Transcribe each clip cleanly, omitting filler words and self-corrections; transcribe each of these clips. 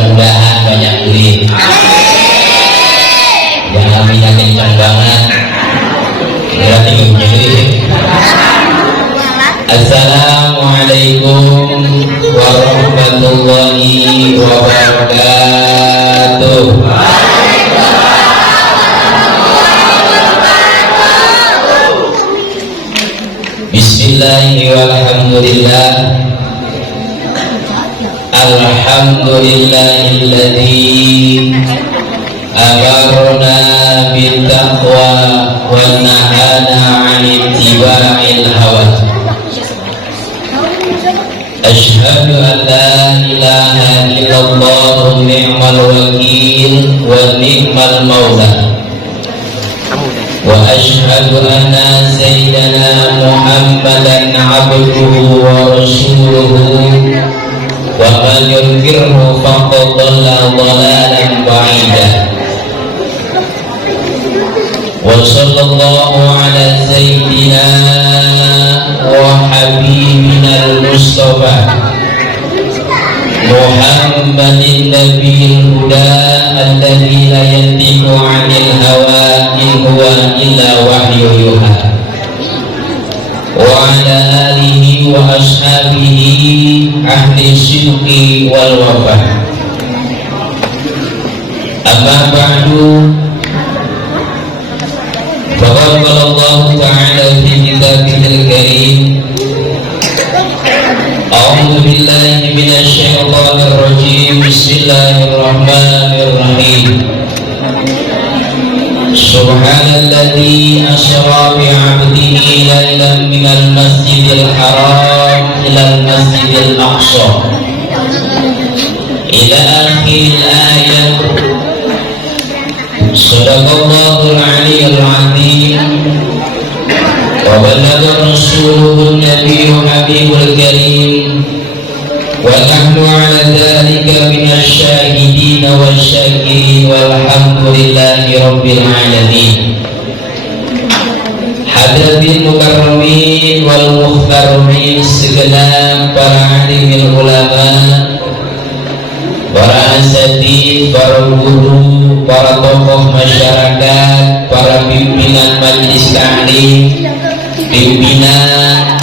mudah-mudahan banyak duit. Jangan minyak kencang banget, berarti nggak punya duit. Assalamualaikum warahmatullahi wabarakatuh. Bismillahirrahmanirrahim. Alhamdulillahilladzi amarna bittaqwa wa nahana 'anil ittiba'il hawa. Asyhadu an la ilaha illallah ni'mal wakil wa ni'mal maula. Wa asyhadu anna sayyidana Muhammadan 'abduhu wa rasuluhu wa man yudhirhu faqad dhalla dhalalan ba'ida. Wa sallallahu ala sayyidina wa habibina al-mustafa Muhammadin nabiyil huda alladzi la yantiqu 'anil hawa in huwa illa wahyu yuha. Wa ala alihi wa ashabihi ahli sidqi wal wafa. Amma ba'du, faqad qala Allah ta'ala fi kitabihil karim, a'udzu billahi minasy syaithanir rajim, bismillahirrahmanirrahim. Subhanalladzi asra bi 'abdihi lailan minal masjidil haram ilal masjidil aqsa ila akhir ayat. Shadaqallahul 'aliyyul 'azim wa ballagha rasuluhun nabiyyul habibul karim wa nahnu 'ala dzalika minasy syahidin wasyakirin walhamdulillahi rabbil alamin. Hadratil mukarramin wal mukhtarumin, segenap para alimil ulama, para asatidz, para guru, para tokoh masyarakat, para pimpinan majelis taklim, pimpinan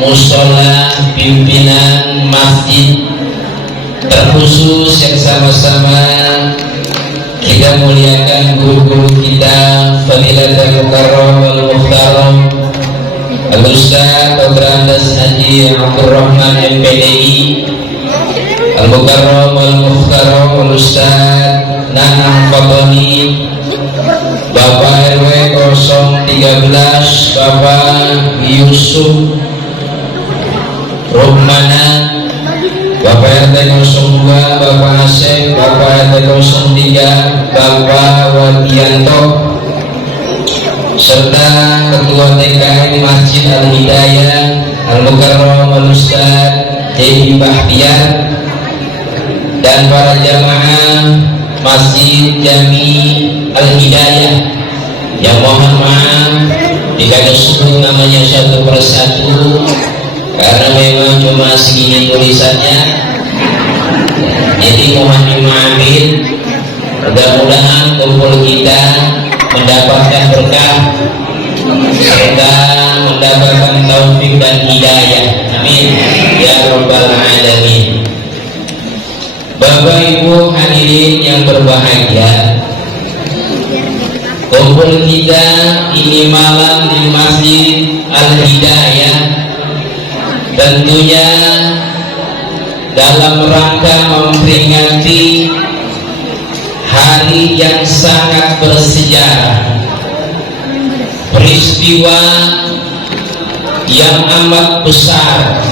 musola, pimpinan masjid, terkhusus yang sama-sama kita muliakan guru-guru kita, Fadilatul Mukarram wal Muhtaram Al-Ustaz Dr. Andes Haji Abdurrahman MPDI, Al-Mukarram wal Muhtaram Al-Ustaz Nanang Fadhani, Bapak RW 013 Bapak Yusuf Rumana, Bapak RT 02 Bapak Asep, Bapak RT 03 Bapak Wadianto, serta Ketua TKM Masjid Al-Hidayah Al-Mukarram Al-Ustaz Dedi Bahtiar, dan para jamaah Masjid Jami Al-Hidayah yang mohon maaf jika disebut namanya satu persatu karena memang cuma segini tulisannya, jadi mohon dimaafin. Mudah-mudahan kumpul kita mendapatkan berkah serta mendapatkan taufik dan hidayah, amin ya rabbal alamin. Bapak Ibu hadirin yang berbahagia, kumpul kita ini malam di Masjid Al-Hidayah tentunya dalam rangka memperingati hari yang sangat bersejarah, peristiwa yang amat besar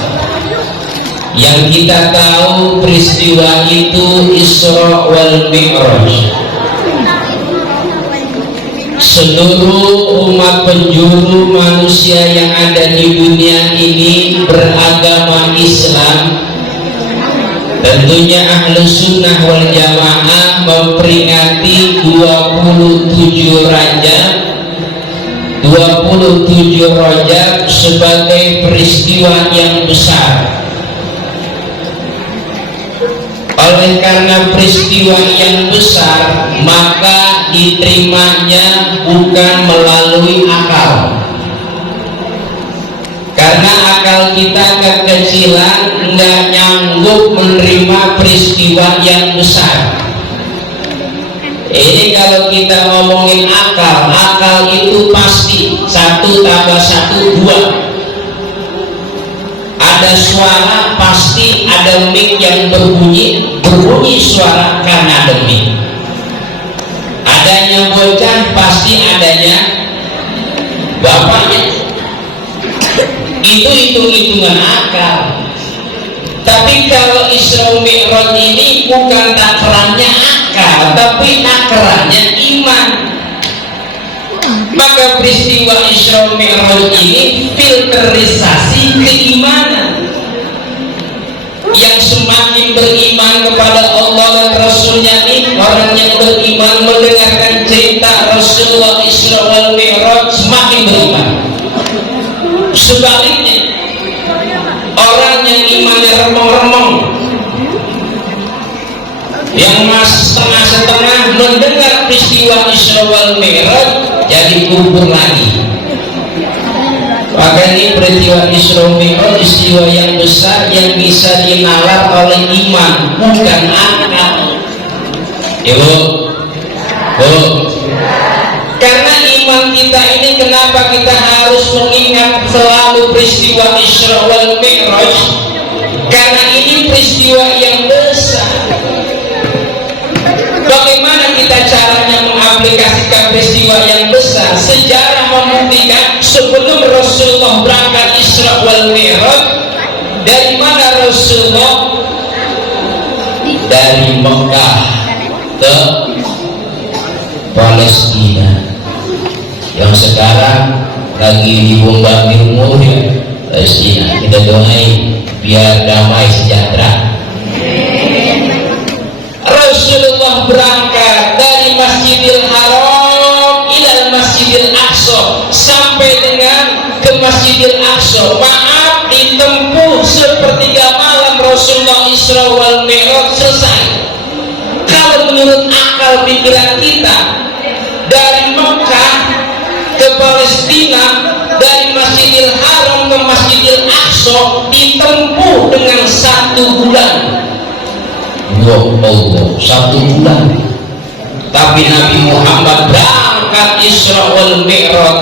yang kita tahu. Peristiwa itu Isra wal Mi'raj. Seluruh umat penjuru manusia yang ada di dunia ini beragama Islam, tentunya Ahlus Sunnah wal Jamaah memperingati 27 Rajab sebagai peristiwa yang besar. Oleh karena peristiwa yang besar, maka diterimanya bukan melalui akal. Karena akal kita kekecilan, nggak nyanggup menerima peristiwa yang besar. Ini kalau kita ngomongin akal, akal itu pasti 1 tambah 1 2. Ada suara, pasti ada mic yang berbunyi suara karena ada mic. Adanya bocah, pasti adanya bapaknya. Itu hitung-hitungan akal. Tapi kalau Isra Mi'raj ini bukan takarannya akal, tapi takarannya iman. Maka peristiwa Isra Mi'raj ini filterisasi keimanan. Yang semakin beriman kepada Allah dan Rasulnya ini, orang yang beriman mendengarkan cerita Rasulullah Isra wal Mi'raj semakin beriman. Sebaliknya, orang yang imannya remong-remong, yang masih setengah-setengah mendengar peristiwa Isra wal Mi'raj, jadi kubur lagi. Maka ini peristiwa Isra Mi'raj, peristiwa yang besar yang bisa dinalar oleh iman, bukan akal. Ibu, karena iman kita ini, kenapa kita harus mengingat selalu peristiwa Isra wal Mi'raj? Karena ini peristiwa yang besar. Bagaimana kita caranya mengaplikasikan peristiwa yang besar? Sejarah membuktikan sebelum Rasulullah berangkat Isra wal Mi'raj, dari mana Rasulullah? Dari Mekah ke Palestina, yang sekarang lagi dibombardir ya, Palestina. Kita doain biar damai sejahtera. Rasulullah berangkat dari Masjidil Haram ilal Masjidil Aqsa, sampai dengan ke Masjidil Aqsa. Maaf, ditempuh sepertiga malam Rasulullah Isra wal Mi'raj selesai. Kalau menurut akal pikiran kita, dari Mekah ke Palestina, dari Masjidil Haram ke Masjidil Aqsa ditempuh dengan 1 bulan. Ya Allah, 1 bulan. Tapi Nabi Muhammad berangkat Isra wal Mi'raj,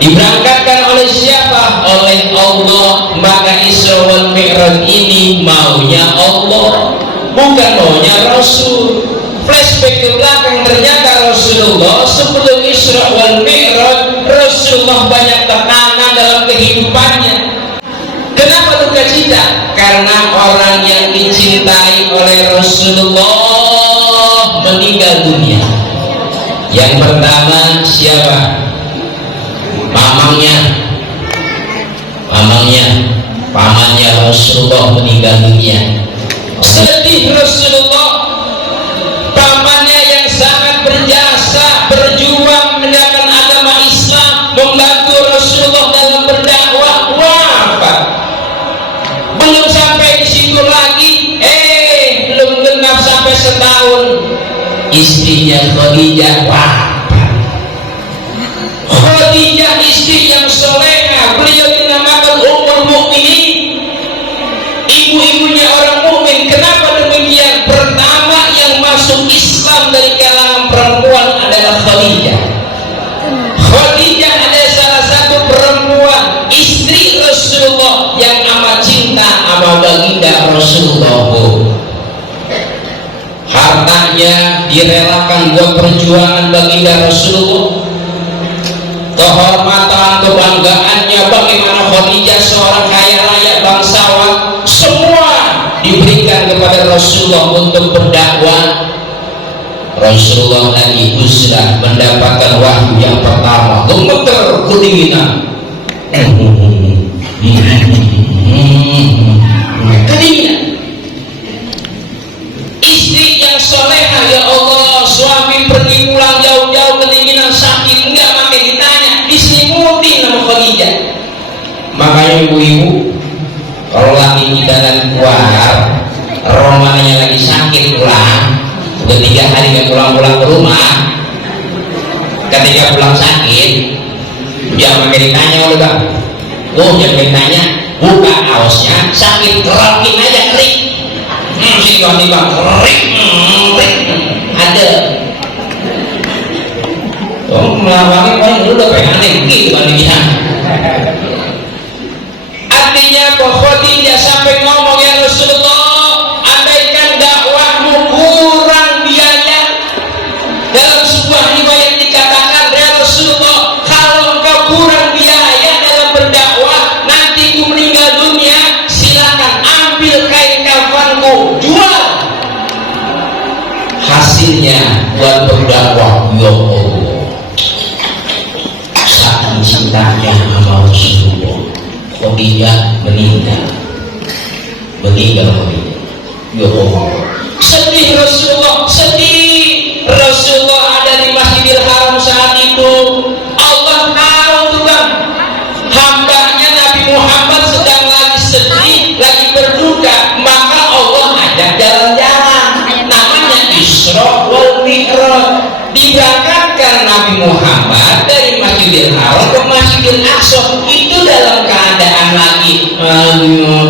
diberangkatkan oleh siapa? Oleh Allah. Maka Isra wal Mi'raj ini maunya Allah, bukan maunya Rasul. Flashback ke belakang, ternyata Rasulullah sebelum Isra wal Mi'raj, Rasulullah banyak tekanan dalam kehidupannya. Kenapa duka cita? Karena orang yang dicintai oleh Rasulullah meninggal dunia. Yang pertama siapa? Pamannya Rasulullah meninggal dunia. Sedih Rasulullah. Pamannya yang sangat berjasa, berjuang menegakkan agama Islam, membantu Rasulullah dalam berdakwah, wafat. Belum sampai di situ lagi, belum genap sampai setahun, istrinya Khadijah wafat. Khadijah istri yang soleha, beliau dinamakan Ummul Mukminin, ibu-ibunya orang mukmin. Kenapa demikian? Pertama yang masuk Islam dari kalangan perempuan adalah Khadijah. Khadijah adalah salah satu perempuan, istri Rasulullah yang amat cinta sama baginda Rasulullah. Hartanya direlakan buat perjuangan baginda Rasulullah. Kehormatan, kebanggaannya, bagaimana Khadijah seorang kaya raya bangsawan, semua diberikan kepada Rasulullah untuk berdakwah. Rasulullah lagi usrah mendapatkan wahyu yang pertama, gemeter kedinginan. Kedinginan. Istri yang soleha, ya Allah, suami pergi pulang jauh-jauh kedinginan sakit, enggak pakai ditanya, diselimuti nama Khadijah. Makanya ibu-ibu, kalau lagi di dalam keluar, romannya lagi udah 3 hari gak pulang-pulang ke rumah, ketika pulang sakit jangan pakai ditanya oleh bang, jangan ditanya, buka kaosnya sakit kerokin aja kering, si bang kering, ada melawangi paling lu udah pengen aneh gitu kan dia. Artinya bahwa Khadijah sampai ngomong, ya Rasulullah, andaikan dakwahmu kurang biaya. Dalam sebuah riwayat dikatakan, ya Rasulullah, kalau engkau kurang biaya dalam berdakwah, nanti ku meninggal dunia, silakan ambil kain kafanku, jual. Hasilnya buat berdakwah, ya Allah, saking cintanya sama Rasulullah, Khadijah meninggal Khadijah, ya Allah, sedih Rasulullah, sedih Rasulullah ada di Masjidil Haram saat itu. Allah tahu tuh bang, hambanya Nabi Muhammad sedang lagi sedih, lagi berduka, maka Allah ajak jalan-jalan, namanya Isra wal Mi'raj. Diberangkatkan Nabi Muhammad dari Masjidil Haram ke Masjidil Aqsa, itu dalam keadaan lagi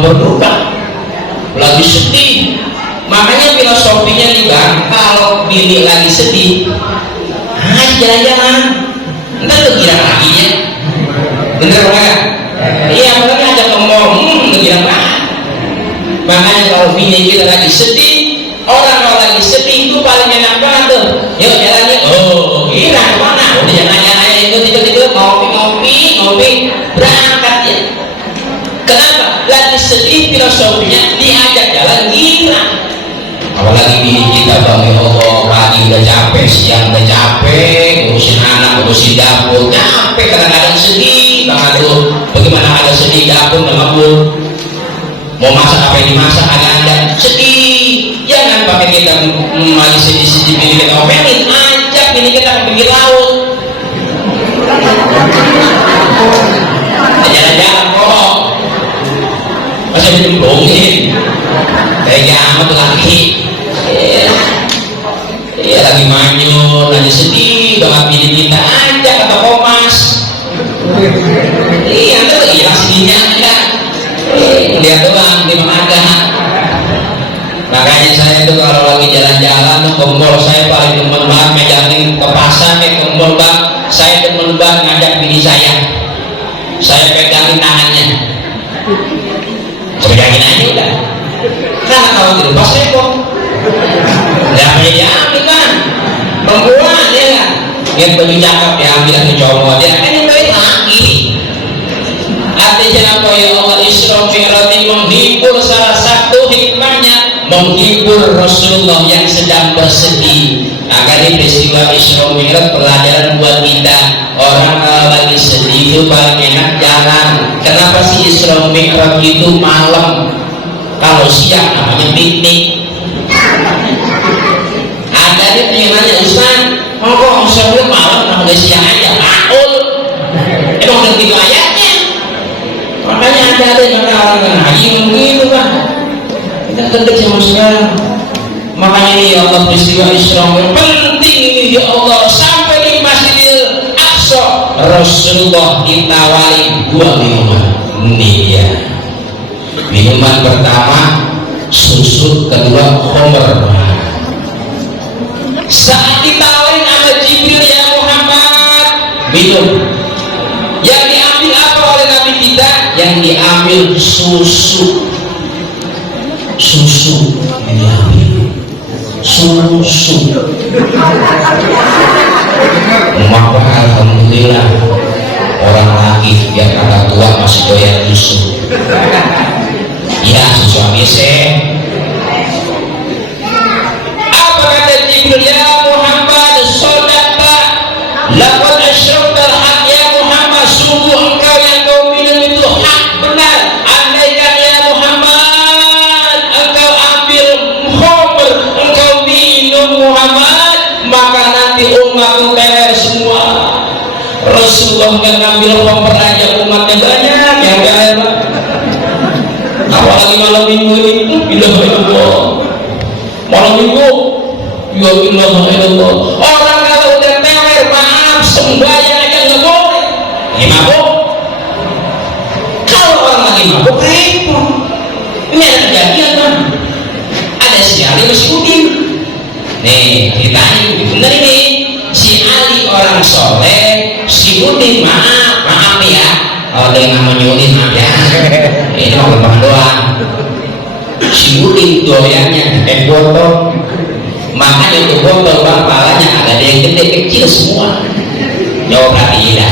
berduka, lagi sedih. Makanya filosofinya nih bang, kalau bini lagi sedih, jalan-jalan, ntar kegiatan laginya, bener nggak? Iya, makanya ajak ke mall, kegiatan. Makanya kalau bini kita lagi sedih, orang kalau lagi sedih itu paling enak banget tuh, yuk jalannya, kira kemana? Udah jalan-jalan ikut, ngopi, berangkat ya. Kenapa? Lagi sedih, filosofinya diajak jalan gila. Apalagi bini kita bang, ya Allah, pagi udah capek, siang udah capek, ngurusin anak, ngurusin dapur, capek, kadang-kadang sedih banget tuh. Bagaimana ada sedih dapur sama bu, mau masak apa yang dimasak ada sedih. Jangan pakai kita lagi sedih-sedih bini kita omelin, ajak bini kita ke pinggir laut, jalan-jalan kok, masa dijemplungin kayak kiamat tuh lagi. Iya lagi manyun, lagi sedih banget bini kita, ajak kata Komas. Iya itu lagi hilang sedihnya ya. Lihat doang di mana. Makanya saya tuh kalau lagi jalan-jalan tuh ke mall, saya paling demen banget megangin ke pasar, ke mall bang, saya demen banget ngajak bini saya pegangin tangannya, pegangin aja udah, karena kalau dilepas repot, nggak punya diambil kan, perempuan ya kan, lihat baju cakep diambil ke cowok, dia kan nyampein lagi. Artinya apa ya Allah, Isra Mi'raj menghibur, salah satu hikmahnya menghibur Rasulullah yang sedang bersedih. Maka di peristiwa Isra Mi'raj pelajaran buat kita, orang kalau lagi sedih itu paling enak jalan. Kenapa sih Isra Mi'raj itu malam? Kalau siang namanya piknik. Ada nih penyanyi Ustaz, mau kok Isra Mi'raj malam, namanya siang aja, makul. Emang udah gitu ayatnya. Makanya ada yang orang ngaji begitu kan, kita ketik sama sekarang. Makanya ini ya Allah, peristiwa Isra Mi'raj penting ini ya Allah, sampai di Masjidil Aqsa Rasulullah ditawari 2 minuman. Ini ya, minuman pertama susu, kedua khamr. Saat ditawarin sama Jibril, ya Muhammad minum, yang diambil apa oleh Nabi kita? Yang diambil susu yang diambil susu. Maka alhamdulillah orang laki yang kata tua masih doyan susu. Ya susu ABC. Apa kata Jibril? Ya Muhammad, sodaqta, laqad asyrakta al-haq. Ya Muhammad, sungguh engkau yang kau minum itu hak benar. Andaikan ya Muhammad engkau ambil khamr, engkau minum Muhammad, maka nanti umatmu teler semua. Rasulullah nggak ngambil khamr aja umatnya banyak yang teler. Apalagi malam minggu ini, malam minggu Ya Allah. Orang kalau udah teler, maaf, sembahyang aja nggak boleh. Lagi mabuk. Kalau orang lagi mabuk repot. Ini ada kejadian kan? Ada si Ali masih Udin. Nih ceritanya bener ini. Si Ali orang soleh, si Udin maaf ya. Kalau ada yang namanya Udin maaf ya. Ini mau gampang doang. Si Udin doyannya botol. Makanya itu botol bang palanya ada yang gede kecil semua. Jawab lagi ya.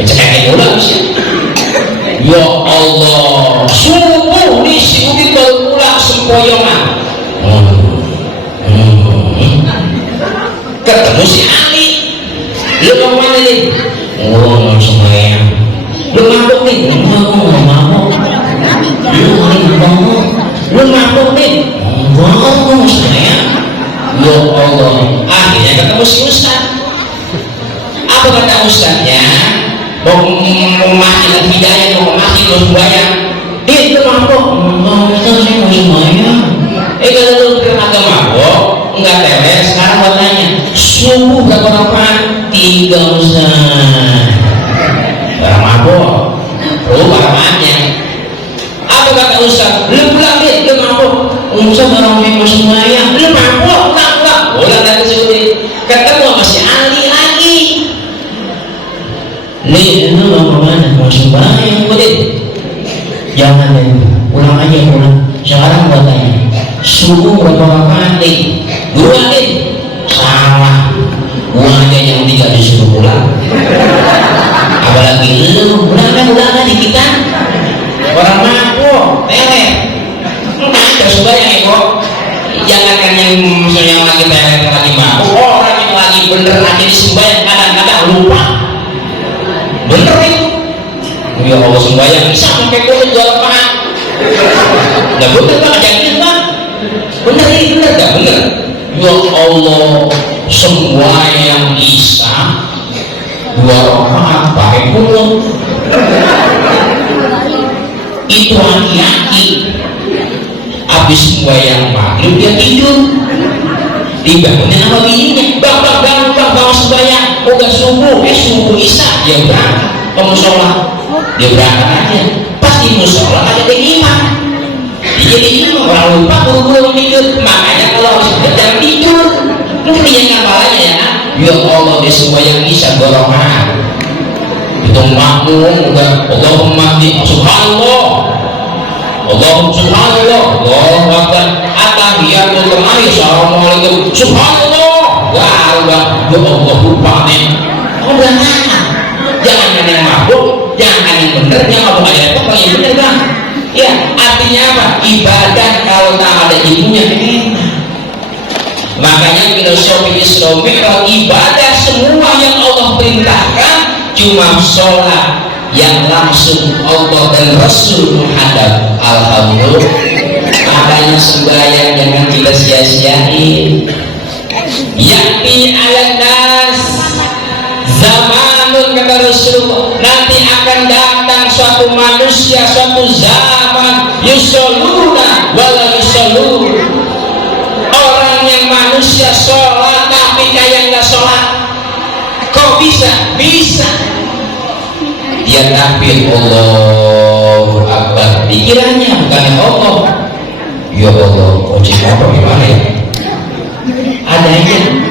Cekaknya ulang sih. Ya Allah, subuh nih si Udin baru pulang sempoyongan. Ketemu si Ali. Lu mau mana nih? Oh semuanya. Lu mabuk nih? Mabuk. Lu mabuk nih? Mabuk semuanya. Ya Allah, akhirnya ketemu si Ustaz. Apa kata Ustaznya? Mau memakai hidayah, mau memakai lu sembahyang. Dia itu mabuk. Saya mau sembahyang. Kalau lu kagak mabuk, enggak teler. Sekarang gua tanya, subuh berapa rakaat? 3 Ustaz. Gak mabuk. Rakaatnya. Apa kata Ustaz? Lu pulang deh, lu mabuk. Ustaz orang mau sembahyang. Lu mabuk, pulang. Ulang lagi sebutnya. Ketemu sama si Ali lagi. Nih, lu mau kemana? Mau sembahyang, Udin? Jangan deh, pulang aja pulang. Sekarang gua tanya, subuh berapa rakaat nih? 2 nih. Salah. Gua aja yang 3 disuruh pulang. Apalagi lu, ulang di kita. Orang mabuk, teler. Enggak sembahyang ya kok. Jangankan yang misalnya lagi teler lagi mabuk, orang yang lagi bener aja disembahyang kadang-kadang lupa. Bener itu. Ya Allah sembahyang bisa pakai kulit 2 rakaat. Nah bener bang, jangan bang. Bener ini bener gak bener? Ya Allah sembahyang bisa 2 rakaat pakai kulit. Itu laki-laki. Habis sembahyang maghrib dia tidur. Dibangunin sama bininya. Bang sembahyang. Udah subuh, subuh isya dia berangkat ke musola. Dia berangkat aja. Pas di musola ada imam. Dia jadi imam. Orang lupa buru-buru tidur. Makanya kalau harus jangan tidur. Lu kenyang kepalanya ya. Ya Allah dia sembahyang isya 2 rakaat. Itu makmum udah Allahumma subhanallah. Allahumma subhanallah. Allahu akbar. Atahiyatul kemari. Assalamualaikum. Subhanallah. Wah, ya Allah lupa nih. Oh berantakan. Jangan yang mabuk, jangan yang bener, jangan mabuk aja kok yang bener bang. Ya, artinya apa? Ibadah kalau tak ada ibunya enak. Makanya filosofi Islami kalau ibadah semua yang Allah perintahkan cuma sholat yang langsung Allah dan Rasul menghadap. Alhamdulillah. Makanya sembahyang jangan kita sia-siain. Yakni ala nas zamanun kata Rasulullah, nanti akan datang suatu manusia, suatu zaman yusalluna wala yusallun. Orang yang manusia sholat tapi kayak nggak sholat. Kok bisa? Bisa. Dia takbir Allahu Akbar, dikiranya bukan Allah. Ya Allah, ojek apa gimana ya? Ada aja.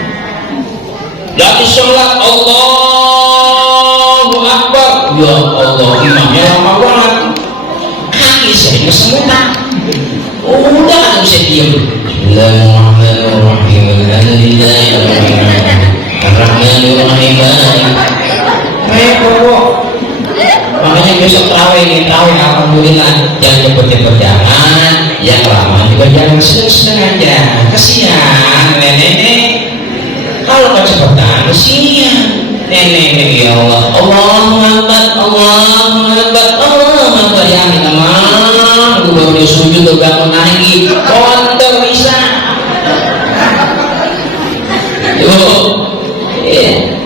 Lagi sholat Allahu Akbar. Ya Allah, imamnya lama banget. Kaki saya kesemutan. Udah kan bisa diam. Bismillahirrahmanirrahim. Alhamdulillahirrahmanirrahim. Repot. Makanya besok terawih nih, terawih alhamdulillah jangan cepet-cepet jangan, yang lama juga jangan sedang-sedang aja. Kasihan nenek. Kalau kecepatan kasihan nenek. Ya Allah, Allahu Akbar, Allahu Akbar, Allahu Akbar. Ya Allah, gue baru sujud tuh bangun lagi, kotor bisa.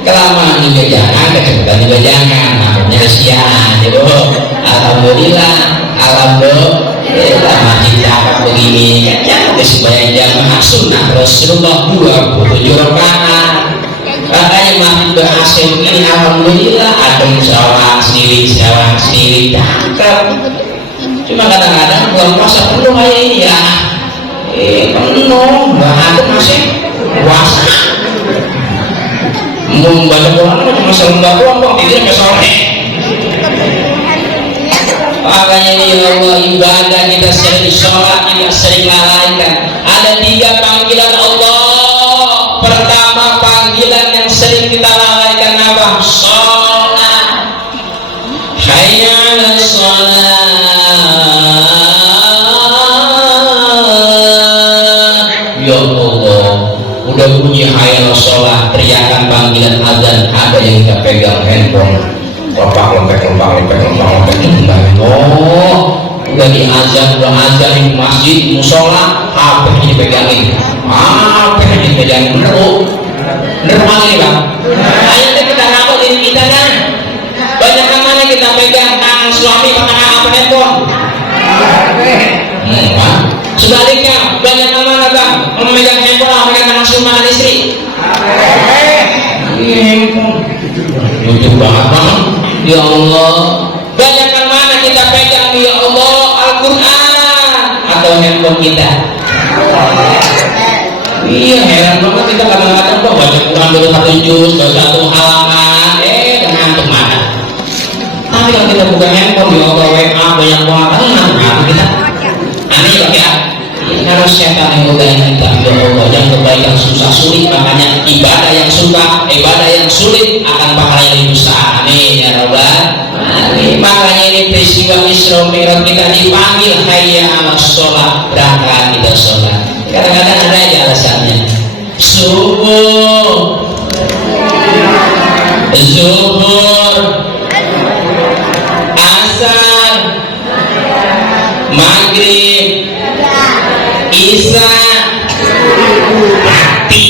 Kelamaan juga jangan, kecepatan juga jangan. Makanya kasihan. Alhamdulillah, alhamdulillah. masih cakap begini kan sebagai jamaah sunnah Rasulullah 27 rakaat. Katanya masih berhasil begini, alhamdulillah adem sholat sendiri cakep. Cuma kadang-kadang bulan puasa penuh kayak ini ya, penuh nggak ada masih puasa. Mau baca Quran cuma selembar doang kok, tidak sampai sore. Makanya ya Allah, ibadah kita sering sholat, kita sering lalaikan. Ada 3 panggilan Allah. Pertama, panggilan yang sering kita lalaikan apa? Sholat. Hayya 'alas sholat. Ya Allah, udah bunyi hayya 'alas sholat, teriakan panggilan azan, ada yang kita pegang handphone. Lompat, udah diazan, udah azan di masjid, musola, HP dipegangin, bener mana ini bang? Ayo kita ngapa diri kita kan? Banyak mana kita pegang tangan suami, tangan apa handphone? Sebaliknya, banyak mana bang? Memegang handphone, memegang tangan suami dan istri? Lucu banget bang. Ya Allah, banyak mana kita pegang ya Allah Al-Quran atau handphone kita? Iya, heran banget kita kadang-kadang kok baca Quran dulu 1 juz, baca 1 halaman, ngantuk mana? Tapi kalau kita buka handphone ya Allah, WA banyak banget, ngantuk kita. Aneh ya, karena setan yang godain kita ya Allah. Yang kebaikan susah sulit, makanya ibadah yang sulit akan pahala yang besar. Amin ya Rabbal alamin. Makanya ini peristiwa Isra Mi'raj kita dipanggil hayya 'alas sholat, berangkat kita sholat. Kadang-kadang ada aja alasannya. Subuh, zuhur, asar, maghrib, isya, mati.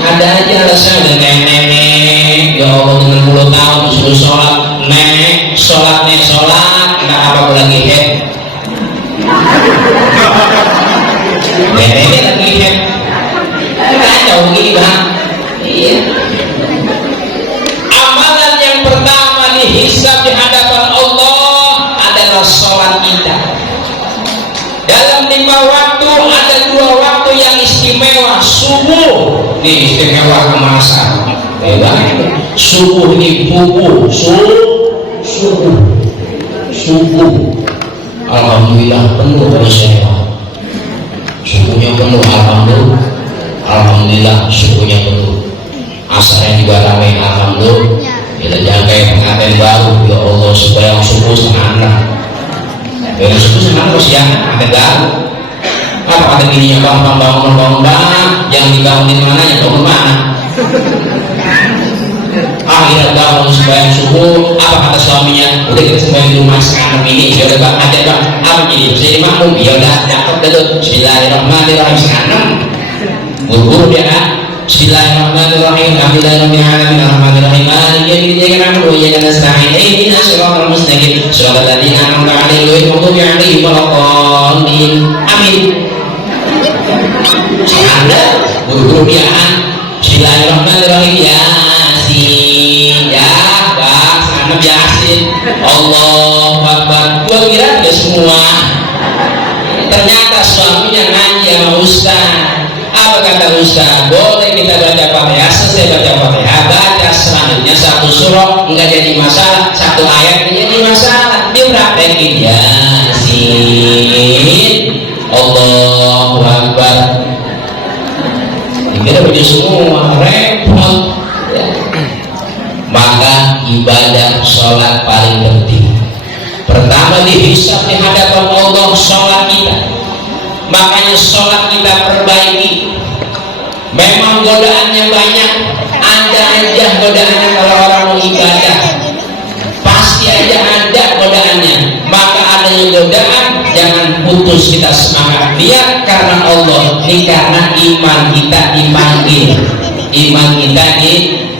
Ada aja alasan nenek, ya Allah dengan 10 tahun disuruh sholat, nenek sholatnya sholat, nggak apa lagi head. Neneknya lagi head, kacau begini bang. Iya. Amalan yang pertama dihisab di hadapan Allah adalah sholat kita. Dalam 5 waktu ada 2 waktu yang istimewa. Subuh ini istimewa kemasan. Subuh ini bubu. Subuh. Alhamdulillah penuh bersewa. Subuhnya penuh, alhamdulillah subuhnya penuh. Asarnya juga ramai, alhamdulillah. Kita jangan kayak pengantin baru, ya Allah supaya subuh setengah 6. Dengan subuh senang terus ya, ada baru. Apa kata dirinya bangun, yang dibangunin mana, yang bangun mana? Akhirnya bangun sembahyang subuh, apa kata suaminya? Udah kita sembahyang di rumah sekarang ini, ya udah bang, ada bang, apa jadi? Jadi makmum, ya udah, cakep dulu. Bismillahirrahmanirrahim sekarang. Buru-buru dia kan? Bismillahirrahmanirrahim. Alhamdulillahirrahmanirrahim. Maliki yaumiddin. Wa iyyaka nasta'in. Ihdinas siratal mustaqim. Siratal ladzina an'amta 'alaihim ghairil maghdubi 'alaihim waladdallin. Amin. Anda buru-buru dia kan? Bismillahirrahmanirrahim. Yasin. Ya, bang, sana Yasin. Allahu Akbar. Gua kira dia semua. Ternyata suaminya ngaji sama ustaz. Apa kata ustaz? Boleh kita baca Fatihah, selesai baca Fatihah, baca selanjutnya 1 surah, enggak jadi masalah, 1 ayat enggak jadi masalah. Dia praktekin Yasin. Allahu Akbar. Kita baca semua, repot ya. Maka ibadah sholat paling penting. Pertama dihisab di hadapan Allah sholat kita. Makanya sholat kita perbaiki. Memang godaannya banyak, ada aja godaannya kalau orang mau ibadah, pasti aja ada godaannya. Maka adanya godaan, jangan putus kita semangat. Niat karena Allah, ini karena iman kita dipanggil, iman kita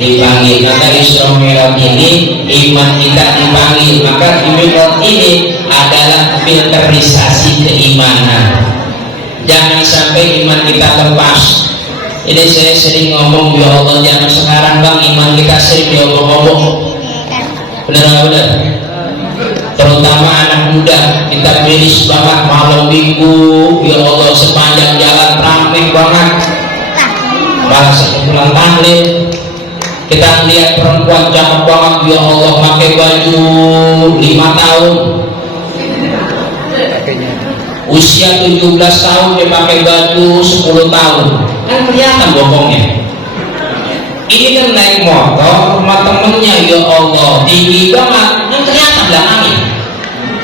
dipanggil. Maka Isra Mi'raj ini iman kita dipanggil. Maka Mi'raj ini adalah filterisasi keimanan. Jangan sampai iman kita lepas. Ini saya sering ngomong, ya Allah, jangan sekarang bang iman kita sering diobok-obok. Benar-benar. Terutama anak muda, kita miris banget malam minggu, ya Allah, sepanjang jalan ramai banget. Malah pulang tahlil, kita lihat perempuan cakep banget, ya Allah, pakai baju 5 tahun, usia 17 tahun dia pakai baju 10 tahun, kan kelihatan bokongnya. Ini kan naik motor sama temennya, ya Allah, tinggi banget, kan kelihatan belakangnya.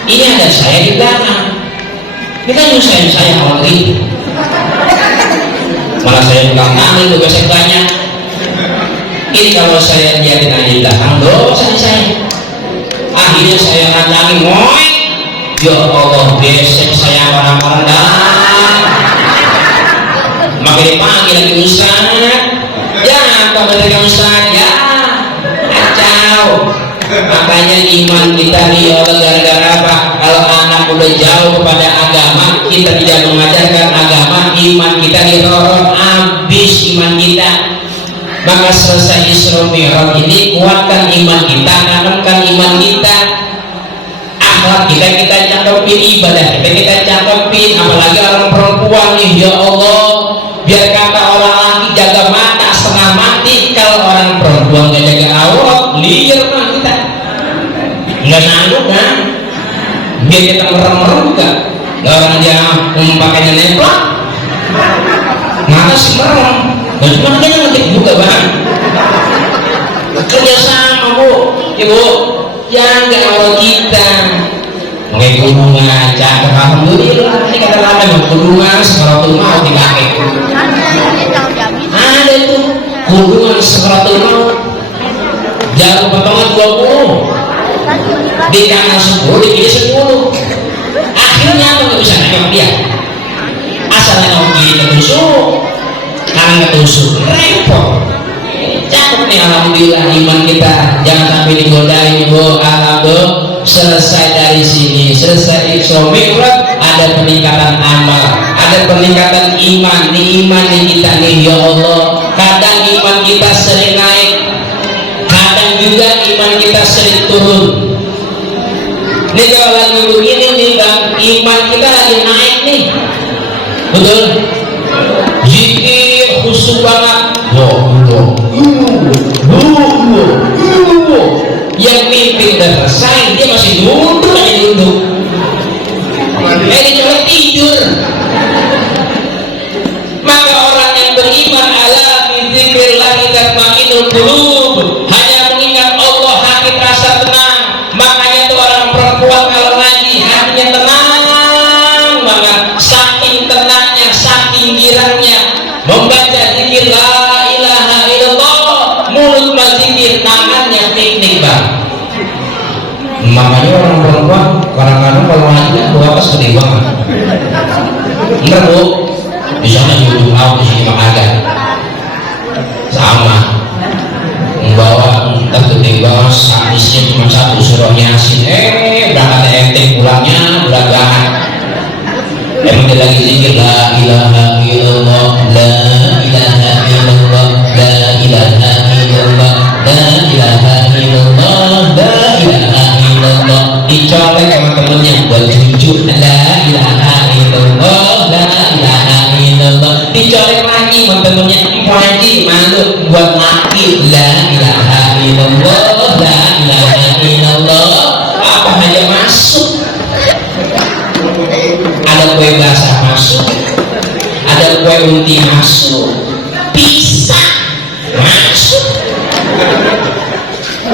Ini ada saya di belakang, ini kan nyusahin saya awal ini, malah saya bukan tangan juga saya banyak. Ini kalau saya lihatin aja di belakang dosa saya. Akhirnya saya kandangin, moy, ya Allah, besok saya orang-orang dah. Makanya dipanggil lagi Ustaz, ya apa mereka Ustaz, ya kacau. Makanya iman kita nih Allah gara-gara apa? Kalau anak udah jauh kepada agama, kita tidak mengajarkan agama, iman kita dirorot, habis iman kita. Maka selesai Isra Mi'raj ini, kuatkan iman kita, tanamkan iman kita, akhlak kita cakepin, ibadah kita cakepin. Apalagi orang perempuan nih, ya Allah, biar kata orang laki jaga mata setengah mati, kalau orang perempuan gak jaga aurat, liar mah kita nggak nanggung kan, biar kita merem-merem juga. Orang dia pakainya nemplak, mata sih merem. Dan cuma kita ngetik juga bang, kerjasama bu, ibu, jaga aurat kita. Pakai kurungan, cakep, alhamdulillah. Ini kata lama bang, kurungan sekaratul maut dipakai. Ada itu kurungan sekaratul maut, jarum potongan 20, di kanan 10, di kiri 10. Akhirnya apa nggak bisa nengok dia? Asal nengok kiri ketusuk, kanan ketusuk, repot. Cakep nih, alhamdulillah iman kita. Jangan sampai digodain bu. Alhamdulillah selesai dari sini, selesai Isra Mi'raj, ada peningkatan amal, ada peningkatan iman. Nih iman nih kita nih, ya Allah. Kadang iman kita sering naik, kadang juga iman kita sering turun. Ini kalau lagi begini nih bang, iman kita lagi naik nih, betul? Zikir khusyuk banget, yang mimpi udah selesai, dia masih duduk aja duduk. Dia cuma tidur. Maka orang yang beriman ala bizikrillah tatma'innul qulub, hanya mengingat Allah hati terasa tenang. Makanya tuh orang perempuan kalau ngaji hatinya tenang banget, saking tenangnya, saking girangnya membaca zikir la ilaha illallah, mulut mazikir, tangannya piknik bang. Makanya orang perempuan kadang-kadang kalau ngaji bawa tas gede banget. Enggak bu, di sana di ujung laut, di sini mah ada sama membawa tas gede banget, hadisnya cuma 1 surah Yasin. Berangkat enteng, pulangnya udah banget. Emang dia lagi zikir la ilaha illallah, la ilaha illallah, la ilaha illallah, la ilaha illallah, la ilaha illallah. Dicolek sama temennya, buat jujur, la ilaha illallah, la ilaha illallah. Dicolek lagi sama temennya, ngaji malu buat laki, la ilaha illallah, la ilaha illallah. Apa aja masuk. Ada kue basah masuk, ada kue unti masuk, pisang masuk.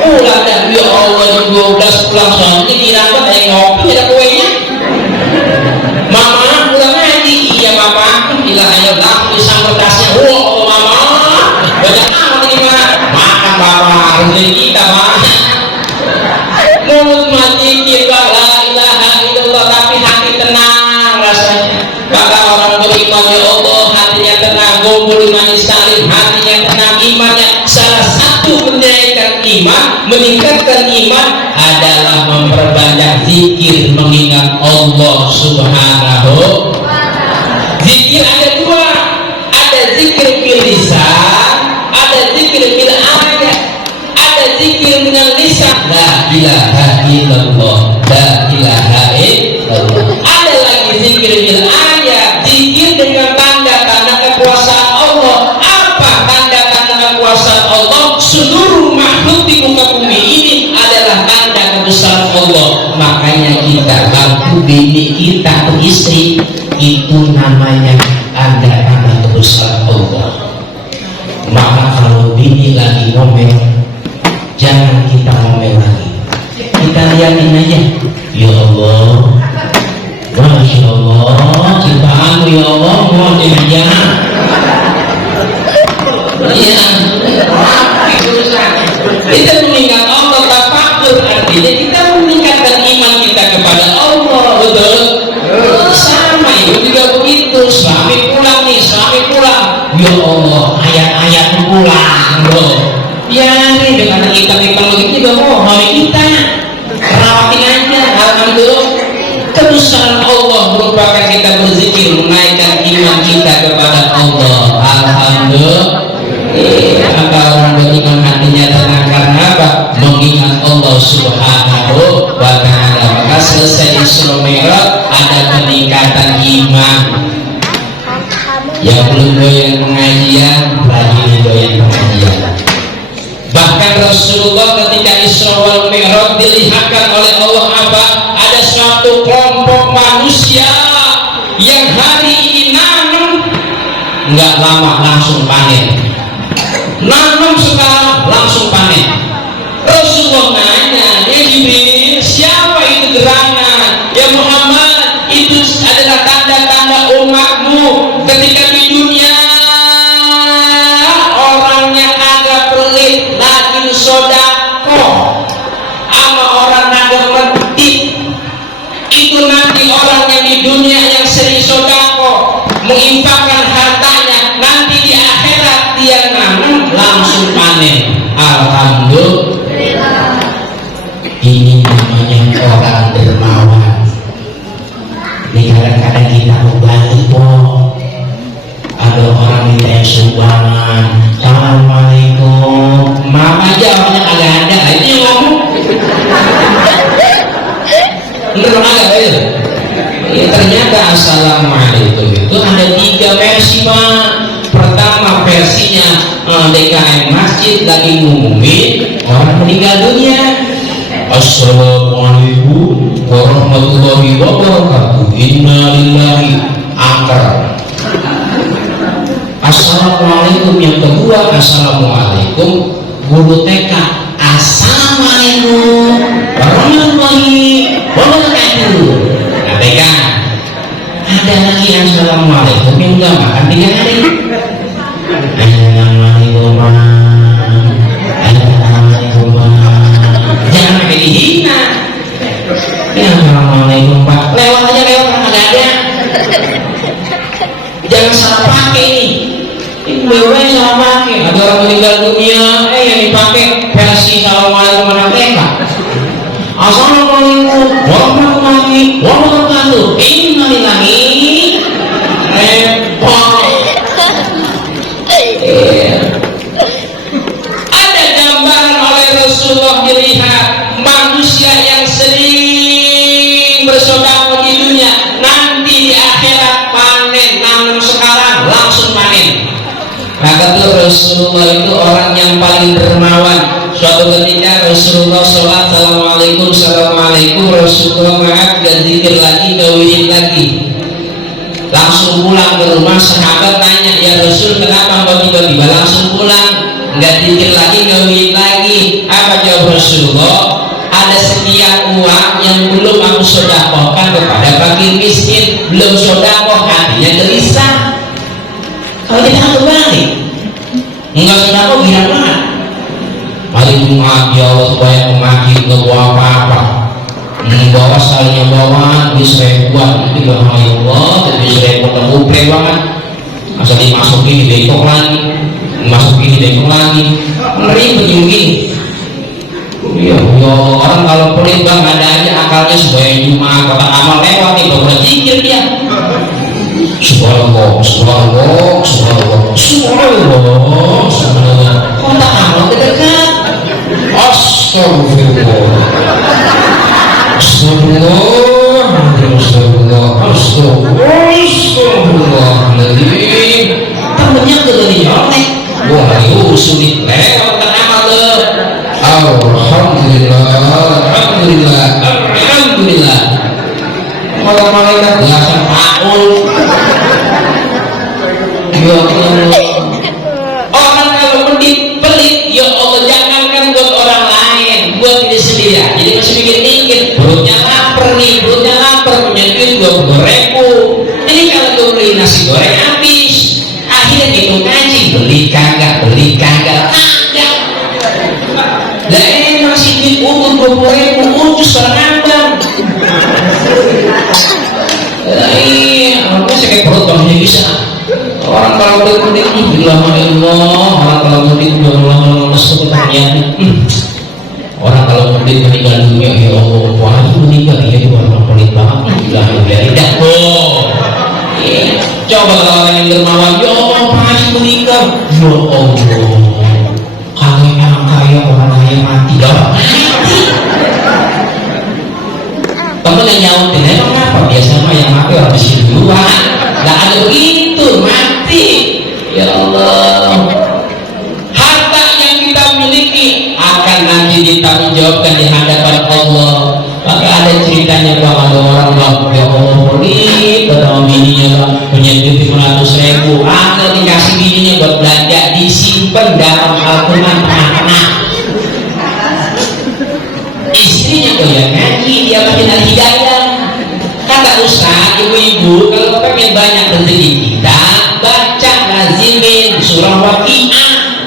Ada ya Allah, 12 pulang soalnya dirapat ada ngopi, ada kuenya. Mama pulang ngaji, iya papa, bila hanya belakang pisang kertasnya. Oh mama, banyak amat ini mah. Makan papa, rezeki kita mah. Mulut mati kita la ilaha illallah, tapi hati tenang rasanya. Maka orang beriman ya Allah hatinya tenang, kumpul di majelis taklim hatinya tenang, imannya. Salah satu iman, meningkatkan iman adalah memperbanyak zikir, mengingat Allah Subhanahu. Zikir ada dua, ada zikir bil lisan, ada zikir bil ayat. Ada zikir dengan lisan, la ilaha illallah, la ilaha illallah. Ada lagi zikir bil ayat, zikir dengan tanda-tanda kekuasaan Allah. Apa tanda-tanda kekuasaan Allah? Seluruh makhluk di muka bumi ini adalah tanda kebesaran Allah. Makanya kita, lampu bini kita atau istri, itu namanya tanda-tanda kebesaran Allah. Maka kalau bini lagi ngomel, jangan kita ngomel lagi, kita liatin aja. Ya Allah, Masya Allah, ciptaanmu ya Allah, mohon aja. Iya, kita mengingat Allah, tafakur, artinya kita meningkatkan iman kita kepada Allah. Betul? Sama itu juga begitu. Suami pulang nih, suami pulang, ya Allah, ayat-ayat pulang loh. Biarin dengan kita begitu juga mohon kita rawatin aja. Alhamdulillah, kebesaran Allah merupakan kita berzikir, menaikkan iman kita kepada Allah. Alhamdulillah. Maka orang beriman hatinya tenang karena apa? Mengingat Allah Subhanahu wa ta'ala. Maka selesai Isra Mi'raj ada peningkatan iman. Yang belum doyan pengajian, lagi doyan pengajian. Bahkan Rasulullah ketika Isra wal Mi'raj dilihatkan oleh Allah apa? Ada suatu kelompok manusia yang hari ini nanam, nggak lama langsung panen. Nanam sekarang langsung panen. Rasulullah nanya, ya Jibril, siapa itu gerangan? Ya Muhammad, itu adalah tanda-tanda umatmu ketika di dunia orangnya agak pelit, lagi sodako, sama orang agak medit. Itu nanti orang yang di dunia yang sering sodako, menginfakkan hartanya, nanti di akhirat dia nanam langsung panen. Alhamdulillah. Ini namanya orang dermawan. Ini kadang-kadang kita mau bantu kok. Ada orang minta sumbangan, assalamualaikum, maaf aja orangnya kagak ada. Itu yang ngomong. Bener agak ya? Ya, ternyata assalamualaikum itu ada 3 versi Pak. Pertama versinya DKM masjid lagi ngumumin orang meninggal dunia. Assalamualaikum warahmatullahi wabarakatuh. Inna lillahi akar. Assalamualaikum yang kedua, assalamualaikum guru TK. Assalamualaikum warahmatullahi wabarakatuh. Nah, TK. Ada lagi assalamualaikum yang enggak makan 3 hari. Assalamualaikum, assalamualaikum. Jangan pakai dihina. Ya, assalamualaikum Pak. Lewat aja lewat, nggak ada. Jangan salah pakai nih. Ini boleh salah pakai. Ada orang meninggal dunia, yang dipakai versi assalamualaikum mereka. Assalamualaikum warahmatullahi wabarakatuh. Innalillahi. Ada gambaran oleh Rasulullah dilihat manusia yang sering bersedekah di dunia nanti di akhirat panen, nanam sekarang langsung panen. Kata Rasulullah itu orang yang paling dermawan. Suatu ketika Rasulullah sholat, assalamualaikum, assalamualaikum, Rasulullah maaf, gak zikir lagi, gak wirid lagi. Langsung pulang ke rumah, sahabat tanya, ya Rasul kenapa kau tiba-tiba langsung pulang, gak zikir lagi, gak wirid lagi? Apa jawab Rasulullah? Ada sekian uang yang belum aku sedekahkan kepada fakir miskin, belum sedekah, hatinya gelisah. Kalau kita kembali, enggak sedekah gila banget. Hari Jumat ya Allah supaya kemaki nggak bawa apa-apa, membawa salahnya bawa bis ribuan, tapi gak mau ya Allah, bis ribuan terbuka banget, asal dimasukin di dekok lagi, dimasukin di dekok lagi, ngeri begini. Iya, orang kalau pelit bang ada aja akalnya supaya cuma kota amal lewat nih baru zikir dia. Subhanallah, subhanallah, subhanallah, subhanallah, subhanallah. Kota amal terdekat. Astagfirullah, astagfirullah, astagfirullah, astagfirullah. Temennya tuh dari nyonek. Wah, itu sulit lewat kota amal tuh. Alhamdulillah, alhamdulillah, alhamdulillah. Kalau malaikat belasan tahun, ya Allah. Orang kalau pelit, ya Allah jangankan buat orang lain, buat diri sendiri. Jadi masih mikir-mikir, perutnya lapar nih, perutnya lapar, punya duit 20.000. Ini kalau gue beli nasi goreng habis, akhirnya gitu ngaji, beli kagak, lah masih duit umur 20.000 utus orang abang. Makanya saya perut bangnya bisa. Orang kalau mudik bilang Allah, orang kalau mudik bilang orang kalau mudik meninggal dunia ya Allah, wah itu meninggal ya itu orang pelit banget. Bilang tidak kok. Coba kalau orang yang dermawan, ya Allah pasti meninggal. Ya Allah. Kaya orang kaya mati dong. Kamu yang nyautin emang apa? Biasanya yang mati orang miskin duluan. Gak ada begitu mati. Ya Allah. Harta yang kita miliki akan nanti ditanggungjawabkan di hadapan Allah. Maka ada ceritanya bahwa ada orang bang, ya Allah pelit, ketemu bininya bang, punya duit 500.000, ada dikasih bininya buat belanja, disimpan dalam Al-Quran anak-anak. Istrinya tuh yang ngaji, dia makin al-hidayah. Kata Ustaz, ibu-ibu kalau pengen banyak rezeki kita, baca lazimin surah Waqiah.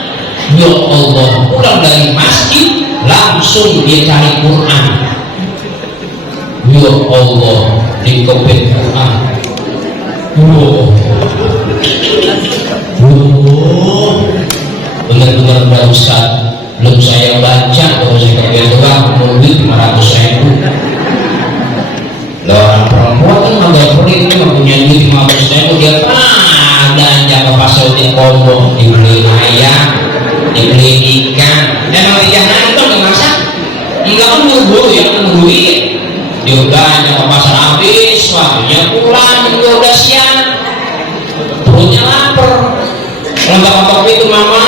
Ya Allah, pulang dari masjid langsung dia cari Quran. Ya Allah, di kopet Quran. Benar-benar Mbak Ustaz, belum saya baca, kalau saya kerja doang, duit 500.000. Lah orang perempuan kan nggak pelit, nggak punya duit 500.000, dia belanja ke pasar di Kombong, dibeli ayam, dibeli ikan. Emang 3 hari itu nggak masak? Enggak kan buru-buru ya, nungguin. Dia belanja ke pasar habis, waktunya pulang, dia udah siang, perutnya lapar. Lengkap itu mama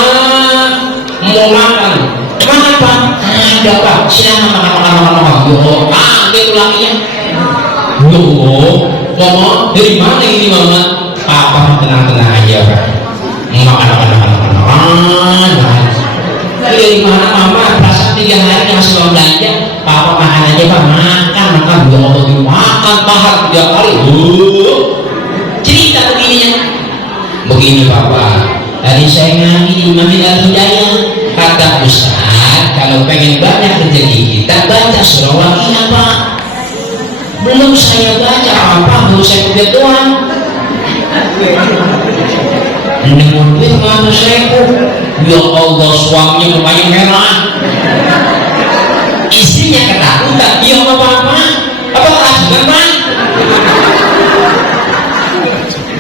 mau makan, kenapa? Ada pak, silakan makan. Yo, dia ulangnya. Yo, mama dari mana ini mama? Papa tenang-tenang aja pak. Makan. Dari mana mama? Perasaan 3 hari masih mau belanja. Papa makan aja pak, makan. Yo, makan pahar 3 kali. Cerita begininya. Begini papa. Tadi saya ngaji di Masjid Al-Hidayah, kata Ustaz kalau pengen banyak rezeki kita baca surah Waqiah pak. Belum saya baca apa, baru saya kerja doang. Nemu duit 500.000. Ya Allah, suaminya mukanya merah, istrinya ketakutan. Iya apa keracunan pak?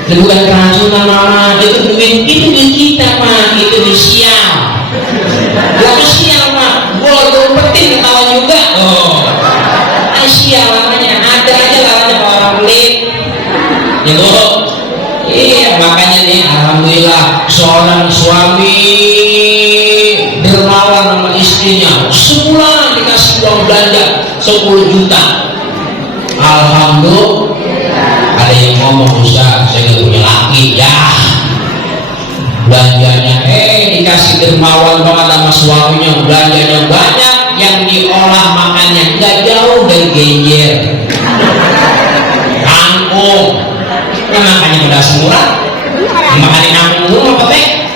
Bukan keracunan mama, itu duit kita pak, itu duit sial. Lalu sial pak, gua penting ketawa juga. Sial namanya, ada aja lawannya kalau orang pelit. Ya bu, iya makanya nih alhamdulillah seorang suami dermawan sama istrinya, sebulan dikasih uang belanja 10 juta. Alhamdulillah. Ada yang ngomong Ustaz, saya nggak punya laki ya. Belanjanya dikasih dermawan banget sama suaminya, belanjanya banyak, yang diolah makannya nggak jauh dari genjer, kangkung. Kan makannya udah semurah, makannya kangkung dulu apa teh?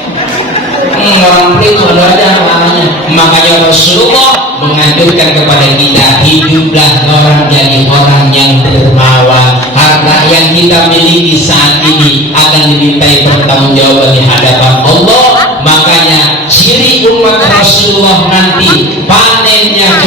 Orang pelit ada aja namanya. Makanya Rasulullah menganjurkan kepada kita, hiduplah orang jadi orang yang dermawan. Harta yang kita miliki saat ini akan dimintai pertanggungjawaban di hadapan Allah. Makanya ciri umat Rasulullah nanti panennya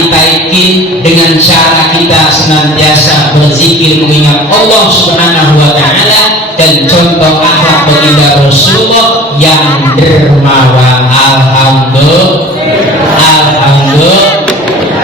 ditaikin dengan cara kita senantiasa berzikir mengingat Allah Subhanahu wa taala dan contoh akhlak baginda Rasulullah yang dermawan. Alhamdulillah.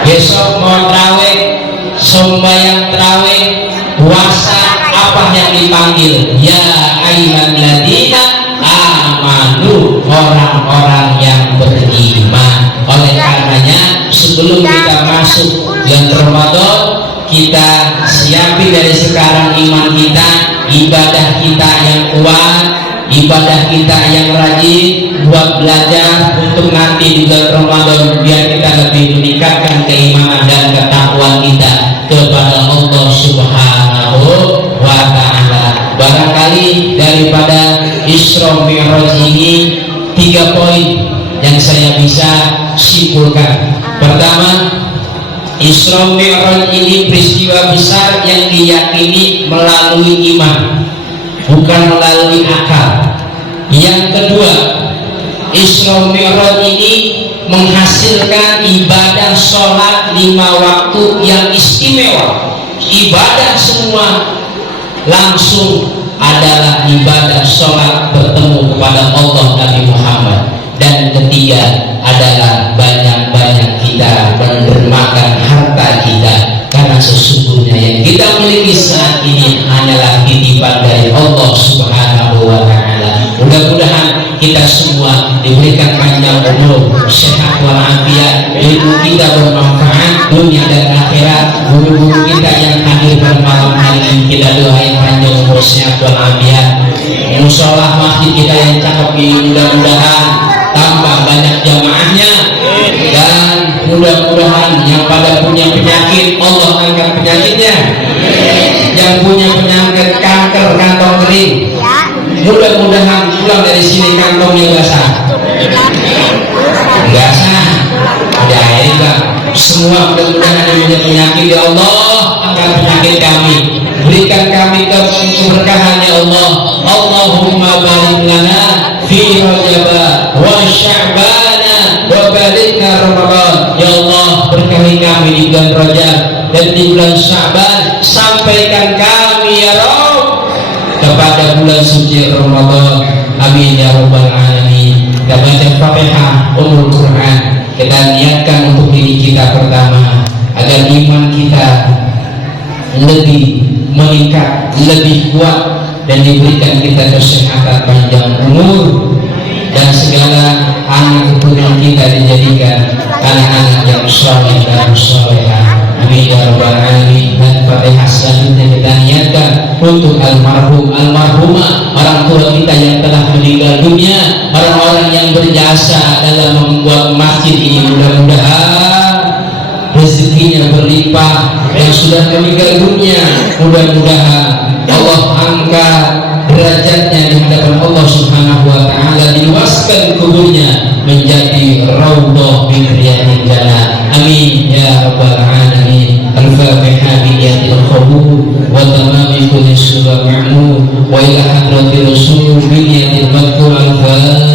Besok mau tarawih, sembahyang tarawih, puasa, apa yang dipanggil? Ya ayyuhalladzina amanu, orang-orang yang beriman. Oleh karenanya sebelum kita masuk bulan Ramadan, kita siapin dari sekarang iman kita, ibadah kita yang kuat, ibadah kita yang rajin, buat belajar untuk nanti di bulan Ramadan biar kita lebih meningkatkan keimanan dan ketakwaan kita kepada Allah Subhanahu wa taala. Barangkali daripada Isra Mi'raj ini 3 poin yang saya bisa simpulkan. Pertama, Isra Mi'raj ini peristiwa besar yang diyakini melalui iman, bukan melalui akal. Yang kedua, Isra Mi'raj ini menghasilkan ibadah sholat 5 waktu yang istimewa. Ibadah semua langsung adalah ibadah sholat bertemu kepada Allah Nabi Muhammad. Dan ketiga adalah banyak-banyak kita mendermakan harta kita, karena sesungguhnya yang kita miliki saat ini hanyalah titipan dari Allah Subhanahu wa taala. Mudah-mudahan kita semua diberikan panjang umur, sehat walafiat, ilmu kita bermanfaat dunia dan akhirat. Guru-guru kita yang hadir pada malam hari ini kita doain panjang umur, sehat walafiat. Musola masjid kita yang cakep ini mudah-mudahan tambah banyak jamaahnya, dan mudah-mudahan yang pada punya penyakit Allah angkat penyakitnya, yang punya penyakit kanker kantong kering mudah-mudahan pulang dari sini kantongnya basah. Ada air enggak? Semua mudah-mudahan yang punya penyakit ya Allah angkat penyakit kami, berikan kami keberkahan ya Allah. Allahumma barik lana fi Rajab wa Sya'ban wa balikna Ramadan. Ya Allah, berkahi kami di bulan Rajab dan di bulan Sya'ban, sampaikan kami ya Rabb kepada bulan suci Ramadan. Amin ya rabbal alamin. Kita baca Fatihah Ummul Quran, kita niatkan untuk diri kita pertama agar iman kita lebih meningkat, lebih kuat, dan diberikan kita kesehatan panjang umur, dan segala anak keturunan kita dijadikan anak-anak yang saleh dan salehah. Amin ya rabbal alamin. Dan Fatihah selanjutnya kita niatkan untuk almarhum almarhumah, orang tua kita yang telah meninggal dunia, orang-orang yang berjasa dalam membuat masjid ini. Mudah-mudahan rezekinya berlimpah. Yang sudah meninggal dunia, mudah-mudahan Allah angkat derajatnya di hadapan Allah Subhanahu wa taala, diluaskan kuburnya menjadi raudhah min riyadil jannah. Amin ya rabbal alamin. Al-Fatihah bi niyatil qabul wa tamami kulli syu'ab ma'mur wa ila hadratir rasul bi niyatil madhkur al-Fatihah.